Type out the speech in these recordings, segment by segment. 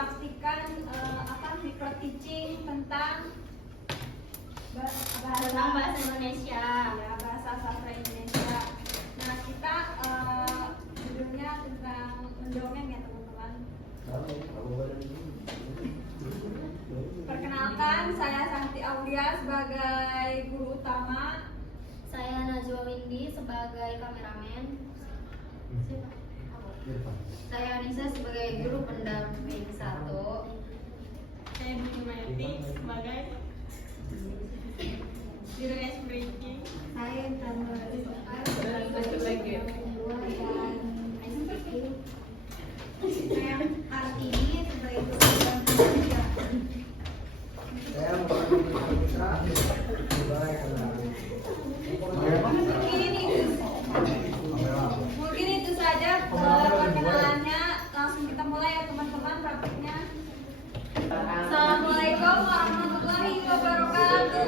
mempraktikkan micro teaching tentang bahasa Indonesia, ya, bahasa sastra Indonesia. Nah, kita judulnya tentang mendongeng ya teman-teman. Perkenalkan, saya Santi Aulia sebagai guru utama. Saya Najwa Windy sebagai kameramen. Saya Anissa sebagai guru pendamping 1. Saya Dini Maiti sebagai guru speaking. Saya Tanwari sebagai saya Artini sebagai guru pendamping 3. Saya Mungkin itu saja perkenalannya. Langsung kita mulai ya teman-teman praktiknya. Assalamualaikum warahmatullahi wabarakatuh.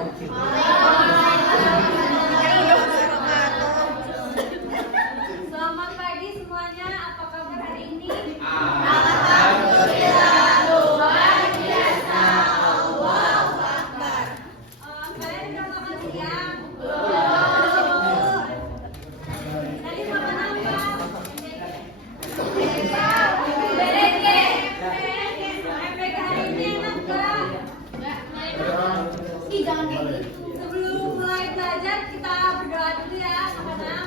Selamat pagi semuanya. Apa kabar hari ini? Alhamdulillah, luar biasa. Allahu Akbar. Kalian udah makan siang? Tadi makan apa? MPK hari ini enak gak? Ih, jangan kayak gitu. Sebelum mulai belajar kita berdoa dulu ya anak-anak.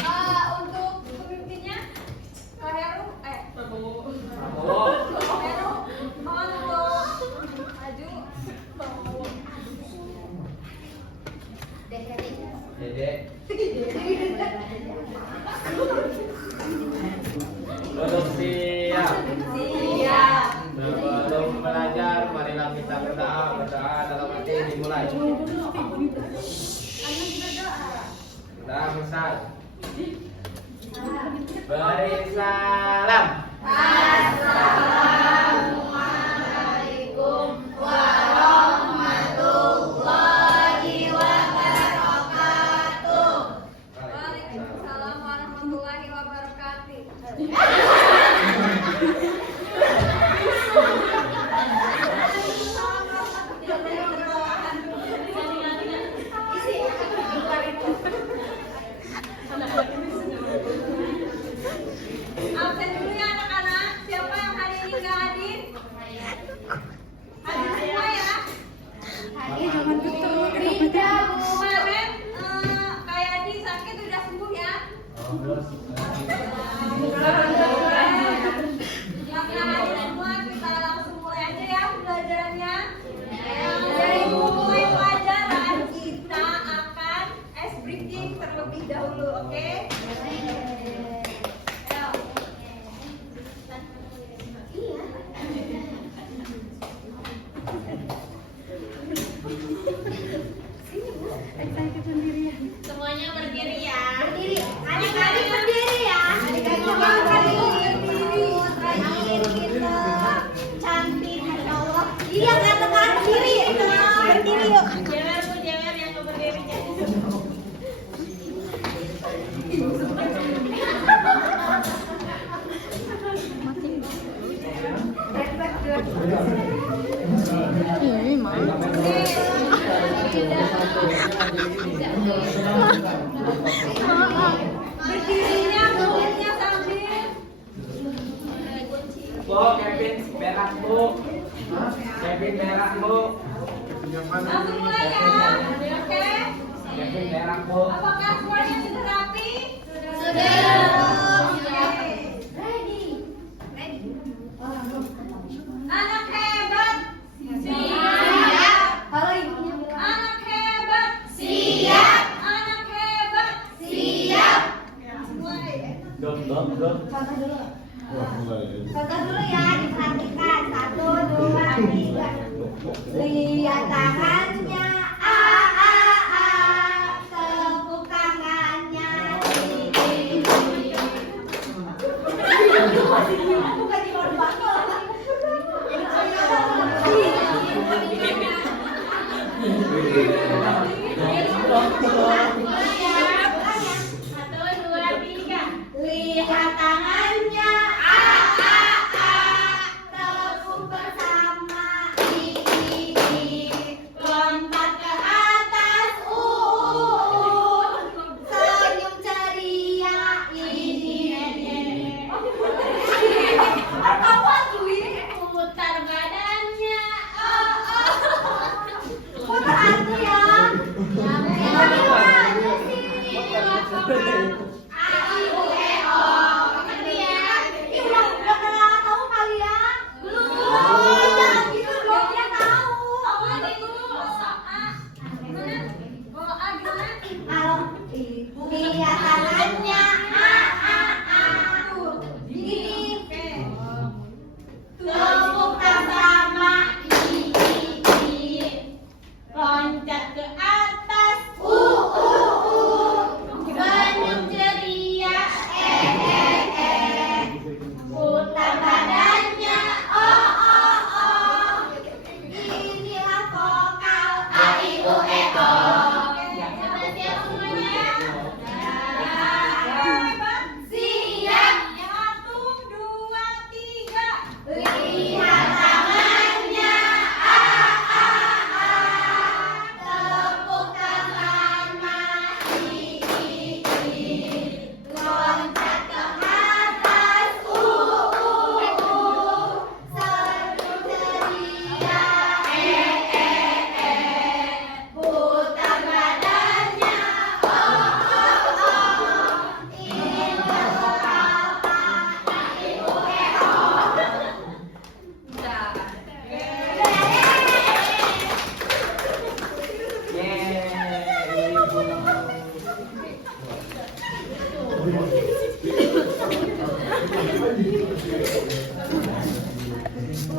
Ya, untuk pemimpinnya Kak Heru, Kak Heru, mohon untuk maju. Dede. Duduk siap. Siap. Sebelum belajar, marilah kita berdoa. Berdoa dalam hati dimulai. Kita besar. Beri salam. Assalamualaikum warahmatullahi wabarakatuh. Waalaikumsalam warahmatullahi wabarakatuh. Absen dulu ya anak-anak. Siapa yang hari ini nggak hadir? Hadir semua ya. Kemarin Kak Yadi sakit udah sembuh ya. Yang hadir semua kita langsung mulai aja ya pelajarannya. Dari mulai pelajaran kita akan ice breaking terlebih dahulu, oke? semuanya berdiri ya. Berdiri. Adik-adik berdiri ya. Adik-adik berdiri. Rajin kita. Cantik, Masya Allah. Iya, kata berdiri. Berdiri yuk. Jewer bu, jewer yang mau berdiri jadi. Berdirinya mulutnya sambil Bu, Kevin berak bu. Kevin berak bu. langsung mulai ya, oke? Kevin berak bu. Apakah semuanya sudah rapi? Sudah. Oke. Ready. Anak hebat. Siap. Halo ibunya. Anak hebat. Siap. Anak hebat. Siap. Mulai. Dok. Contoh dulu. Contoh dulu ya, diperhatikan. 1, 2, 3. Lihat tangannya. A. Tepuk tangannya. Bukan di bawah bangkol. Lihat tangannya. A.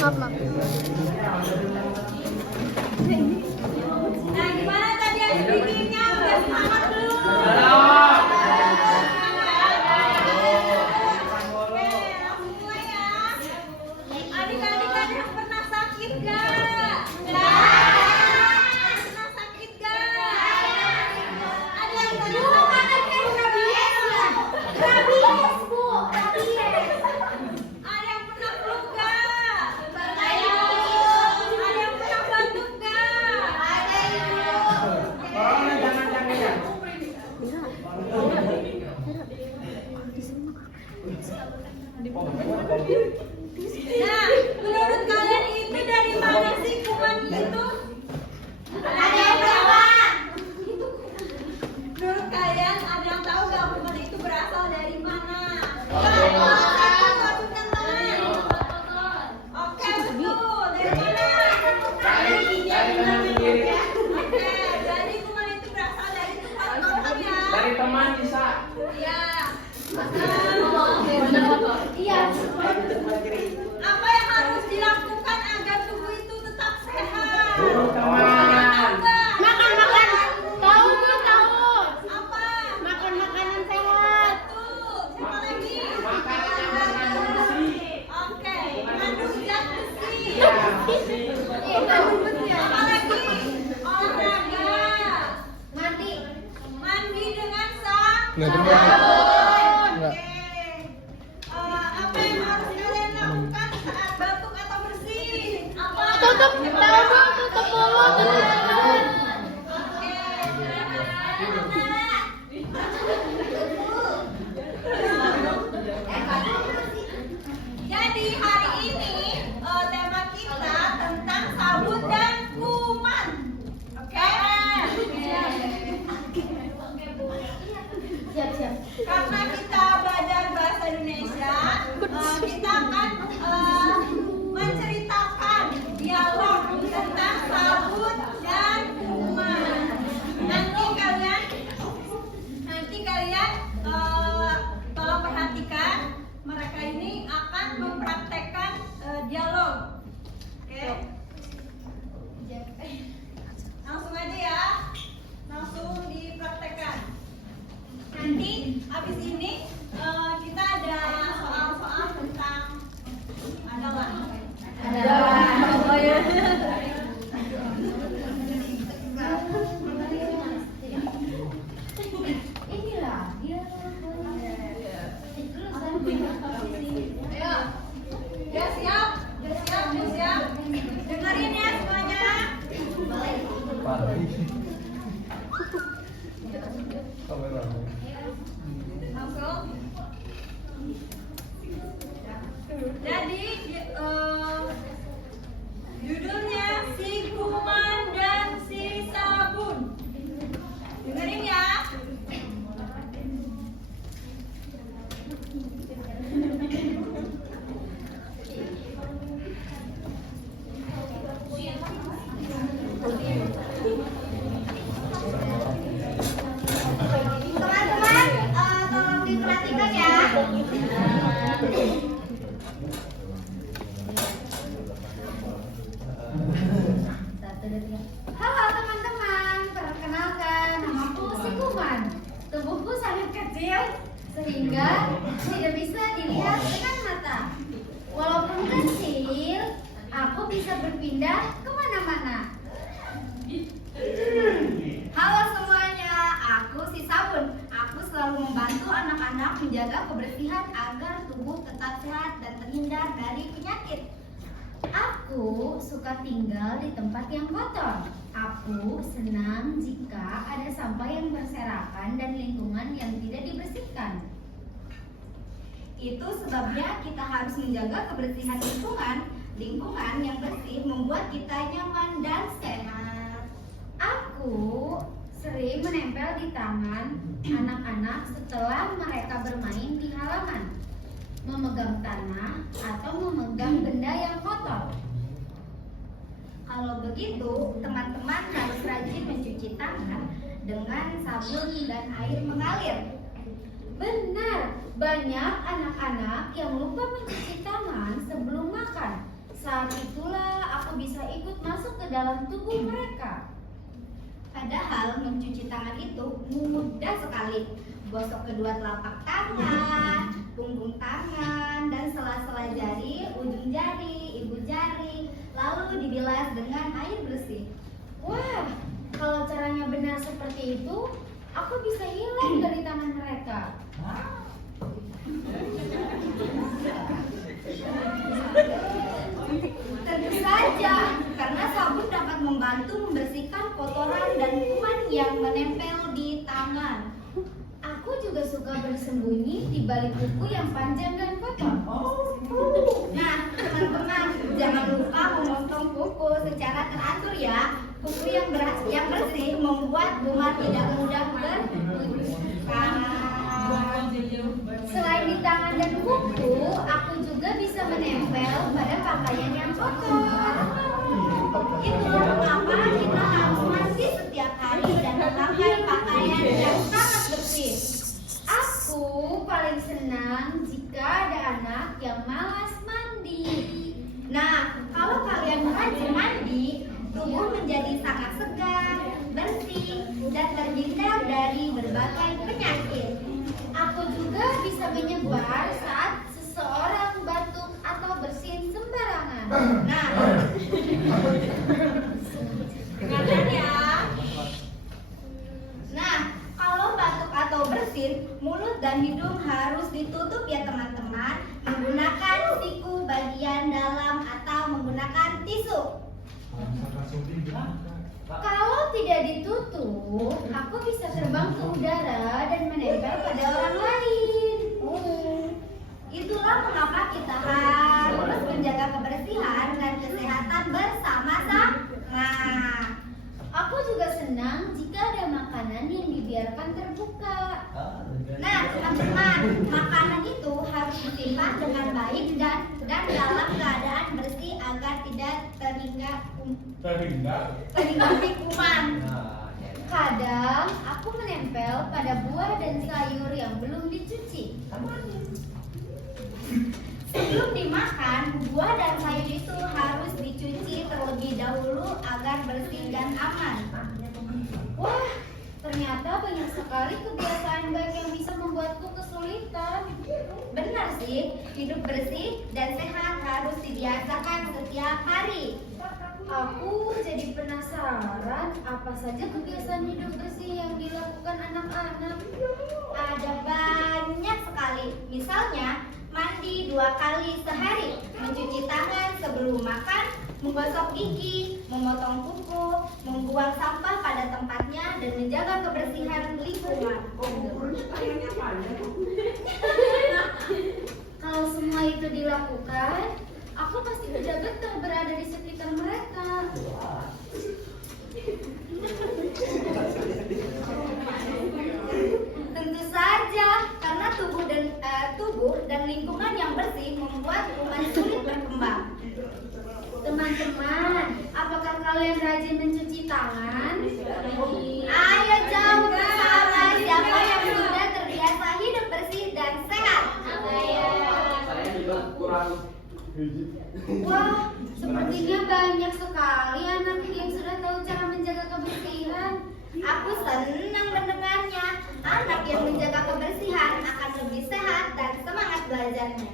Nah, gimana tadi ice breakingnya? Udah semangat belum? Oke, langsung mulai ya. Adik-adik ada yang pernah sakit gak? Pernah sakit gak? Ada yang pernah sakit? Rabies, Bu. Ada yang pernah flu gak? Ada yang pernah batuk gak? Ada, Ibu. Corona jangan ya. Nah, menurut kalian itu dari mana sih kuman itu? Ada yang tahu? Menurut kalian ada yang tahu gak kuman itu berasal dari mana? Oke, betul. Dari mana? Dari teman sendiri. Oke, jadi kuman itu berasal dari tempat makan ya? Dari teman bisa. Iya. Iya. Apa yang harus dilakukan agar tubuh itu tetap sehat? Teman. Makan. Tahu Bu, tahu. Apa? Makan makanan sehat. Betul. Siapa lagi? Makanan yang mengandung besi. Oke, mengandung zat besi. Iya. Apa lagi? Olahraga. Mandi. Mandi dengan sabun. Enggak. Oke. Apa yang harus kalian lakukan saat batuk atau bersin? Apa? Tutup mulut. Oke. Jadi hari ini tema kita tentang sabun dan kuman. Oke. Siap. Karena kita belajar bahasa Indonesia, kita akan menceritakan dialog tentang sabun dan kuman. Nanti kalian tolong perhatikan, mereka ini akan mempraktekkan dialog. Oke? Langsung aja ya, langsung dipraktekkan. Nanti habis ini kita ada soal-soal tentang adalah. Oh ya. Inilah dia. Ayo. Udah siap? Udah siap? Dengerin ya semuanya. Langsung. Jadi judulnya si kuman dan si sabun. Dengerin ya. Teman-teman, tolong diperhatikan ya. Halo teman-teman, perkenalkan namaku si Kuman. Tubuhku sangat kecil sehingga tidak bisa dilihat dengan mata. Walaupun kecil, aku bisa berpindah kemana-mana. Halo semuanya, aku si Sabun. Aku selalu membantu anak-anak menjaga kebersihan agar tubuh tetap sehat dan terhindar dari penyakit. Aku suka tinggal di tempat yang kotor. Aku senang jika ada sampah yang berserakan dan lingkungan yang tidak dibersihkan. Itu sebabnya kita harus menjaga kebersihan lingkungan. Lingkungan yang bersih membuat kita nyaman dan sehat. Aku sering menempel di tangan anak-anak setelah mereka bermain di halaman, memegang tanah atau memegang benda yang kotor. Kalau begitu, teman-teman harus rajin mencuci tangan dengan sabun dan air mengalir. Benar, banyak anak-anak yang lupa mencuci tangan sebelum makan, Saat itulah aku bisa ikut masuk ke dalam tubuh mereka. Padahal mencuci tangan itu mudah sekali. Gosok kedua telapak tangan, punggung tangan, dan sela-sela jari, ujung jari, ibu jari, lalu dibilas dengan air bersih. Wah, kalau caranya benar seperti itu, aku bisa hilang dari tangan mereka. Tentu saja, karena sabun dapat membantu membersihkan kotoran dan kuman yang menempel di tangan. Aku juga suka bersembunyi di balik buku yang panjang dan kotor. Nah, teman-teman, jangan lupa memotong kuku secara teratur ya. Kuku yang bersih membuat kuman tidak mudah berbuka. Selain di tangan dan buku, aku juga bisa menempel pada pakaian yang kotor. Itulah mengapa kita harus mandi setiap hari dan memakai pakaian yang sangat bersih. Aku paling senang jika ada anak yang malas mandi. Nah, kalau kalian rajin mandi, tubuh menjadi sangat segar, bersih, dan terhindar dari berbagai penyakit. Aku juga bisa menyebar saat seseorang batuk atau bersin sembarangan. Nah, Dengarkan ya. Nah, kalau batuk atau bersin, mulut dan hidung harus ditutup ya teman-teman, menggunakan siku bagian dalam atau menggunakan tisu. Kalau tidak ditutup, aku bisa terbang ke udara dan menempel pada orang lain. Itulah mengapa kita harus menjaga kebersihan dan kesehatan bersama-sama. Aku juga senang jika ada makanan yang dibiarkan terbuka. Nah, teman-teman, makanan itu harus disimpan dengan baik dan dalam keadaan bersih agar tidak terhinggapi kuman. Kadang aku menempel pada buah dan sayur yang belum dicuci. Sebelum dimakan, buah dan sayur itu harus dicuci terlebih dahulu agar bersih dan aman. Wah, ternyata banyak sekali kebiasaan baik yang bisa membuatku kesulitan. Benar sih, hidup bersih dan sehat harus dibiasakan setiap hari. Aku jadi penasaran apa saja kebiasaan hidup bersih yang dilakukan anak-anak. Ada banyak sekali, misalnya mandi 2 kali sehari, mencuci tangan sebelum makan, menggosok gigi, memotong kuku, membuang sampah pada tempatnya, dan menjaga kebersihan lingkungan. Kalau semua itu dilakukan, aku pasti tidak betah berada di sekitar mereka. Tentu saja, karena tubuh dan lingkungan yang bersih membuat kuman sulit berkembang. Teman-teman, apakah kalian rajin mencuci tangan? Ayo jawab bersama siapa yang sudah terbiasa hidup bersih dan sehat. Saya juga kurang. Wah, sepertinya banyak sekali anak yang sudah tahu cara menjaga kebersihan. Aku senang mendengarnya. Anak yang menjaga kebersihan akan lebih sehat dan semangat belajarnya.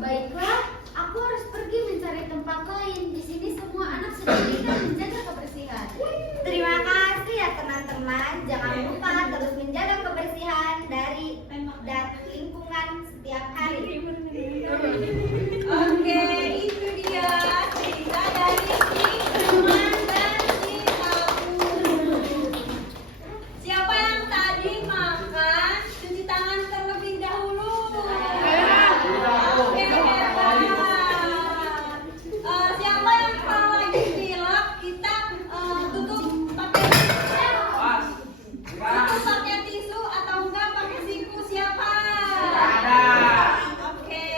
Baiklah, aku harus pergi mencari tempat lain. Di sini semua anak sudah bisa menjaga kebersihan. Terima kasih ya teman-teman. Jangan lupa terus menjaga kebersihan dari lingkungan setiap hari. Oke, itu dia cerita dari si teman dan si Abu. Siapa yang tadi makan cuci tangan terlebih dahulu? Oke, hebat. Siapa yang kalau lagi pilek kita tutup pakai tisu atau enggak pakai siku? Siapa? Oke.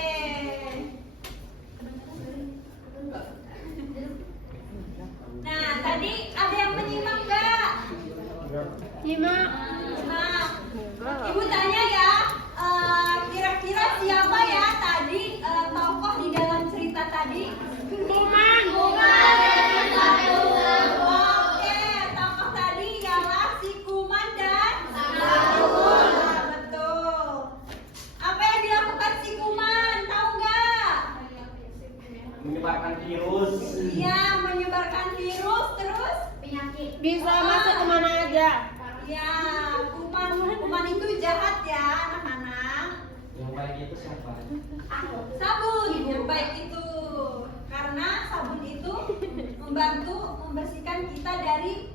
menyebarkan virus. Iya, menyebarkan virus terus. Penyakit. Bisa masuk kemana aja. Ya, kuman itu jahat ya anak-anak. Yang baik itu siapa? Sabun yang baik itu, karena sabun itu membantu membersihkan kita dari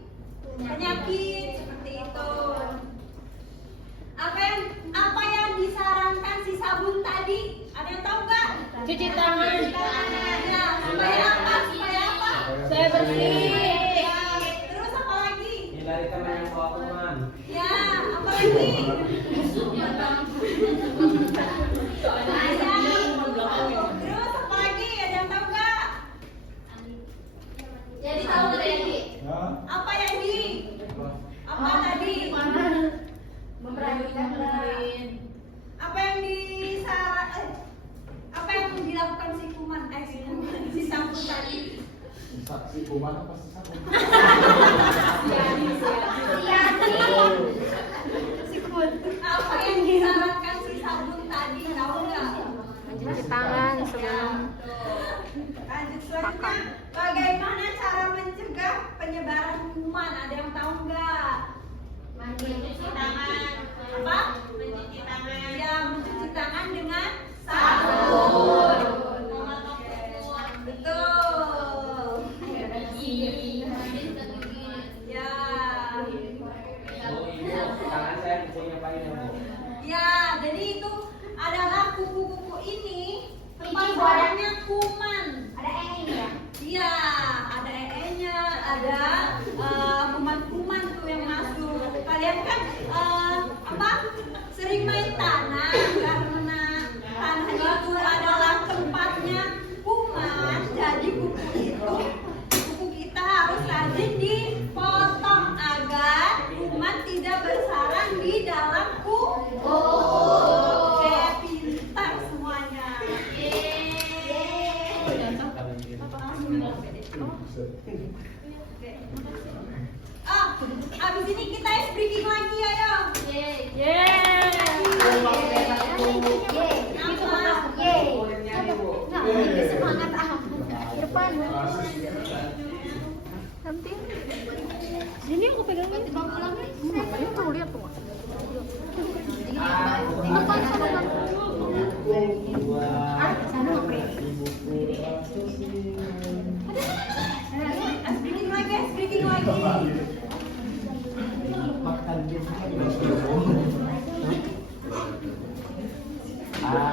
penyakit seperti itu. Apa yang disarankan si sabun tadi? Ada yang tahu nggak? Cuci tangan. Ya, supaya apa? Supaya apa? Saya bersih. Ya, terus apa lagi? Hindari teman yang bawa kuman. Ya, apa lagi? Terus apa lagi? Ada yang tahu nggak? Jadi tahu nggak Yadi? Apa Yadi? Apa tadi? Memperhatikan Apa yang apa yang dilakukan si kuman? Si sabun tadi? Si kuman apa si sabun? Si kuman. Apa yang disarankan si sabun tadi? Tahu nggak? Cuci tangan sebelum Lanjut selanjutnya, bagaimana cara mencegah penyebaran kuman? Ada yang tahu nggak? mencuci Tangan. Apa? mencuci tangan. Ya, mencuci tangan dengan sabun. Betul. Ya. Oh ibu, tangan saya kukunya paling Bu. Ya, jadi itu adalah kuku-kuku ini tempat Ini sarangnya kuman. ada ini ya. Iya, ada ee-nya, ada kuman-kuman tuh yang masuk. Kalian kan sering main tanah karena tanah itu adalah tempatnya kuman. Jadi kuku kita harus rajin dipotong agar kuman tidak bersarang di dalam kuku. Oke, pintar semuanya. Abis ini kita ice breaking lagi ya, yo. Semangat depan. Nanti. Ini aku pegang ini. Ini tuh lihat tuh. Ice breaking lagi.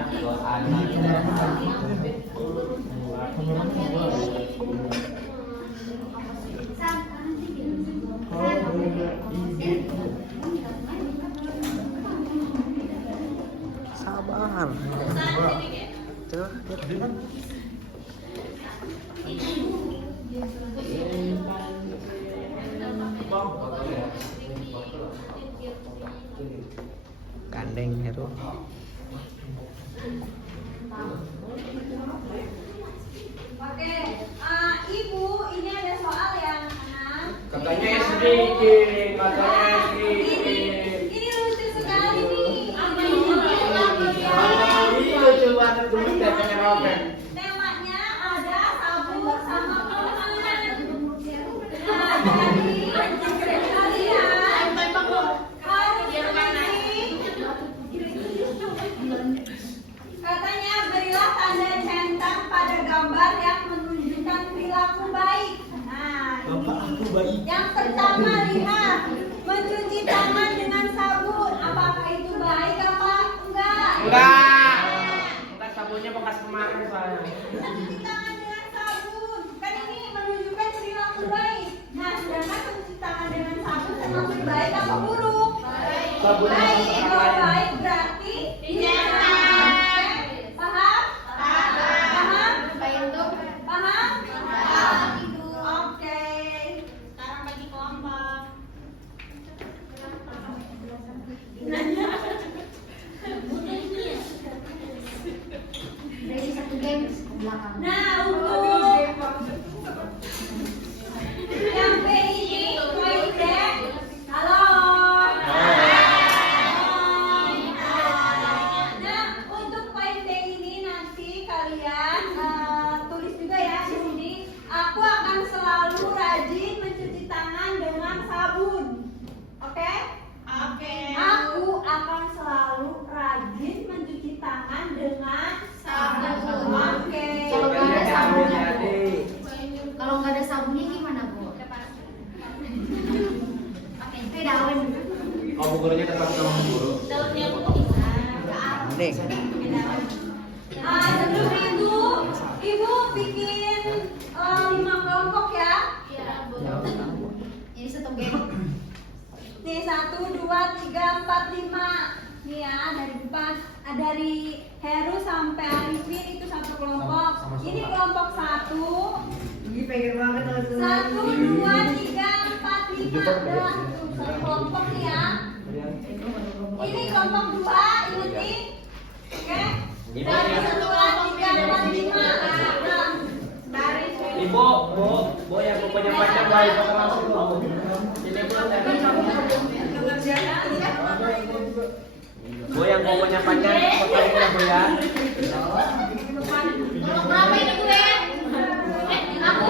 Dua anak. Sabar. Tuh, gandeng itu. Oke, Ibu, ini ada soal ya anak-anak. Katanya sedikit, katanya sedikit. Ini lucu sekali nih. Ini lucu banget gemes deh pengen robek. Temanya ada sabun sama kuman. Nah, jadi kalian katanya berilah tanda centang pada gambar yang menunjukkan perilaku baik. Nah, yang pertama lihat mencuci tangan dengan sabun. Apakah itu baik apa enggak? Enggak sabunnya bekas kemarin saya. Mencuci tangan dengan sabun kan ini menunjukkan perilaku baik. Nah, sedangkan mencuci tangan dengan sabun termasuk baik apa buruk? Sabun Baik. yang Kalau lain. baik berarti dinyatakan. Paham? Paham? Paham? Oke. Sekarang bagi kelompok. Dari satu game ke belakang. Nah, untuk yang B ini, Waidah. Halo. Nah, untuk poin B ini nanti kalian tulis juga ya gurunya tetap sama guru. Gandeng. Sebelum itu, ibu bikin 5 kelompok ya. Ini satu geng. Nih 1, 2, 3, 4, 5. Nih ya dari depan, dari Heru sampai Arifin itu satu kelompok. Ini kelompok 1. Ini pengen banget 1, 2, 3, 4, 5. Udah satu kelompok nih ya. Ini kelompok 2, ingetin. Oke. Dari 1, 2, 3, 4, 5. Ibu, bu yang pokoknya panjang baik kita langsung bu. Ini bu Bu yang pokoknya panjang fotonya ya bu ya. Berapa ini gue? Aku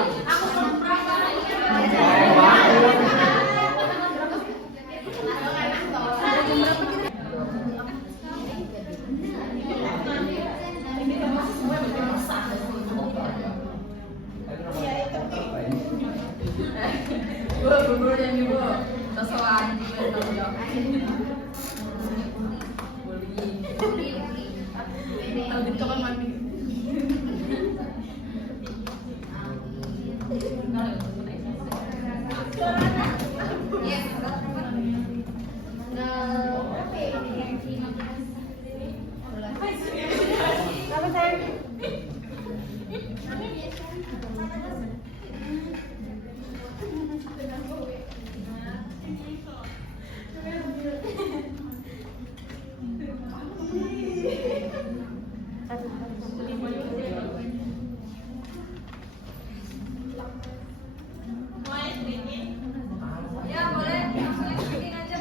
Ya boleh, langsung bikin aja.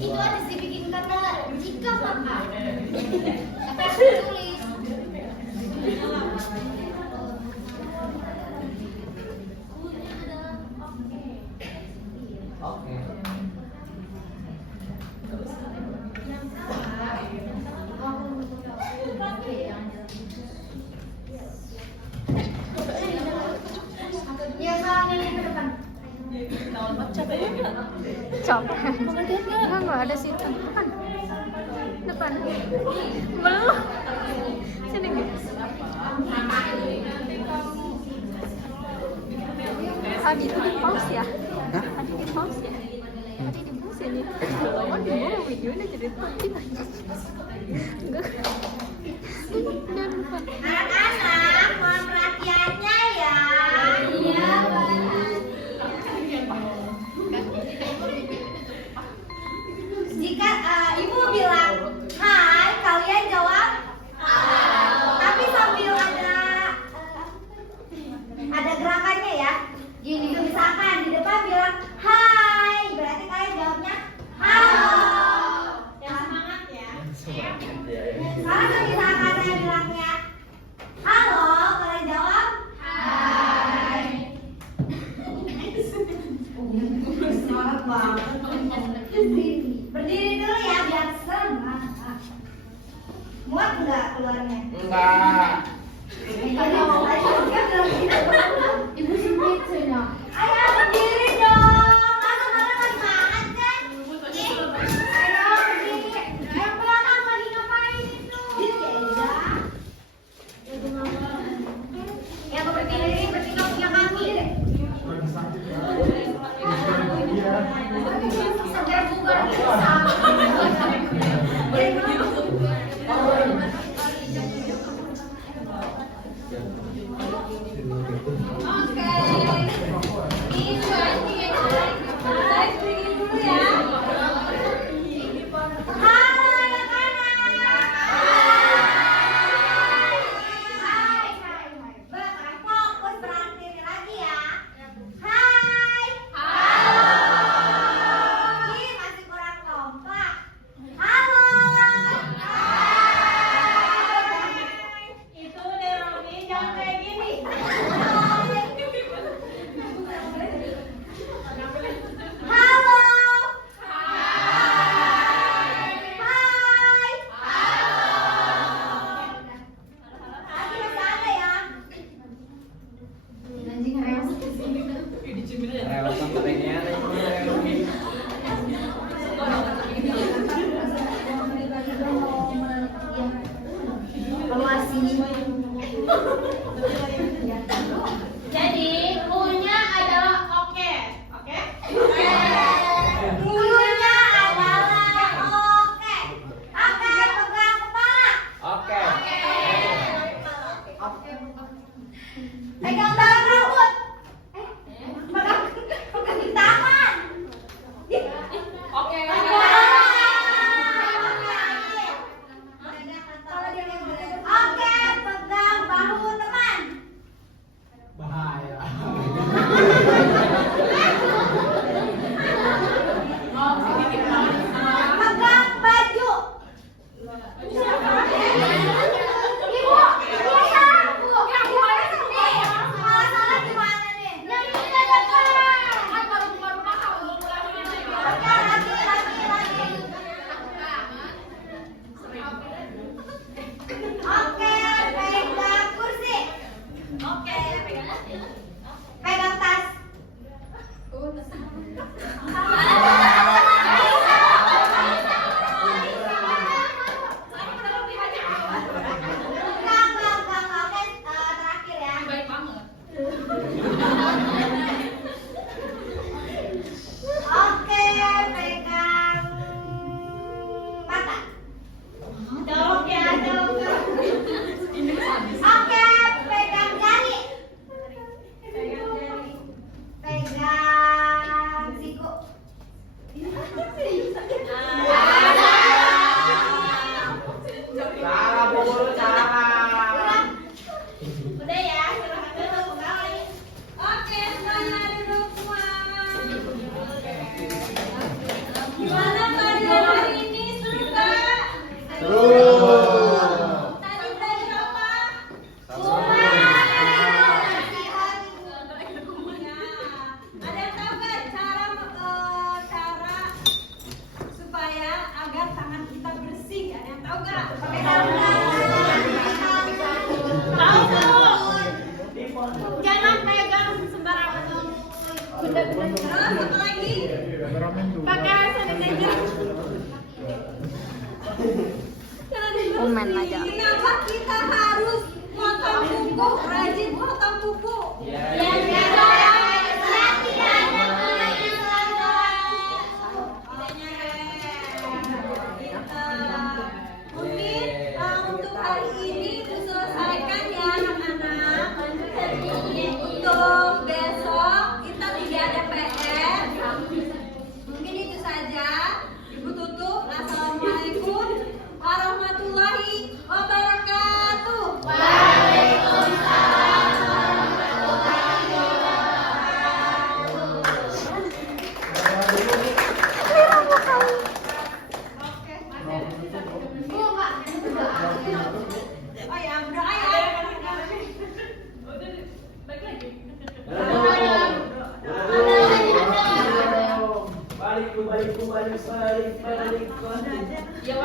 itu harus dibikin kata jika maka. Apa yang ditulis? Oke. Ya soalnya ini ke depan. Capek. Enggak ada situ. Depan. Depan. Belum. Sini guys. Adi itu di pause ya? Adi di pause ya? Adi di pause ya nih? Lama di bawah videonya jadi kita. Enggak. Dan depan. Anak-anak, mohon perhatiannya ya. Iya, jika ibu bilang hai, kalian jawab halo. Tapi sambil ada gerakannya ya. Gini, misalkan di depan bilang hai, berarti kalian jawabnya halo. Yang semangat ya. Kalau misalkan saya bilangnya halo, kalian jawab hai. Semangat banget. Berdiri dulu ya biar semangat. Muat nggak keluarnya? Enggak. Ibu sempit sudah. Ayo berdiri dong. Masa makan semangat kan? Ayo berdiri. Yang belakang lagi ngapain itu? Yang berdiri berarti kamu punya kaki. Segar bugar sama. Oke. Jadi cluenya adalah oke. Oke? Cluenya adalah oke. Oke, pegang kepala. Oke. Pegang tangan rambut. Pegang tangan. Oke. Oke, pegang bahu teman. Bahaya. Pegang baju. Ibu, dia salah, Bu. Gimana sih? Salah gimana nih? Yang ini ada kan? Baru paham. Oke, lagi. Oke, pegang kursi. Oke, pegang. Pegang tas. Enggak. Oke, terakhir ya. Baik banget. Oke, pegang mata. Jawab ya, jawab. Oke, pegang jari. Pegang siku. Salah pukul salah. Udah ya, silahkan kembali. Oke, semuanya duduk semua. Gimana kalian hari ini, seru nggak? Tadi belajar apa? Ya. Ada yang tahu nggak cara supaya agar tangan kita bersih? Ada yang tahu nggak? Pakai Jangan pegang sembarangan. Terus apa lagi? Pakai sanitizer. Komen aja. Kenapa kita harus potong kuku? Rajin potong kuku. Mungkin untuk hari ini diselesaikan ya anak-anak. Untuk besok kita tidak ada PR. Mungkin itu saja. Ibu tutup. Assalamualaikum warahmatullahi wabarakatuh. Oh ya, berdoa ya. Balik. Ya,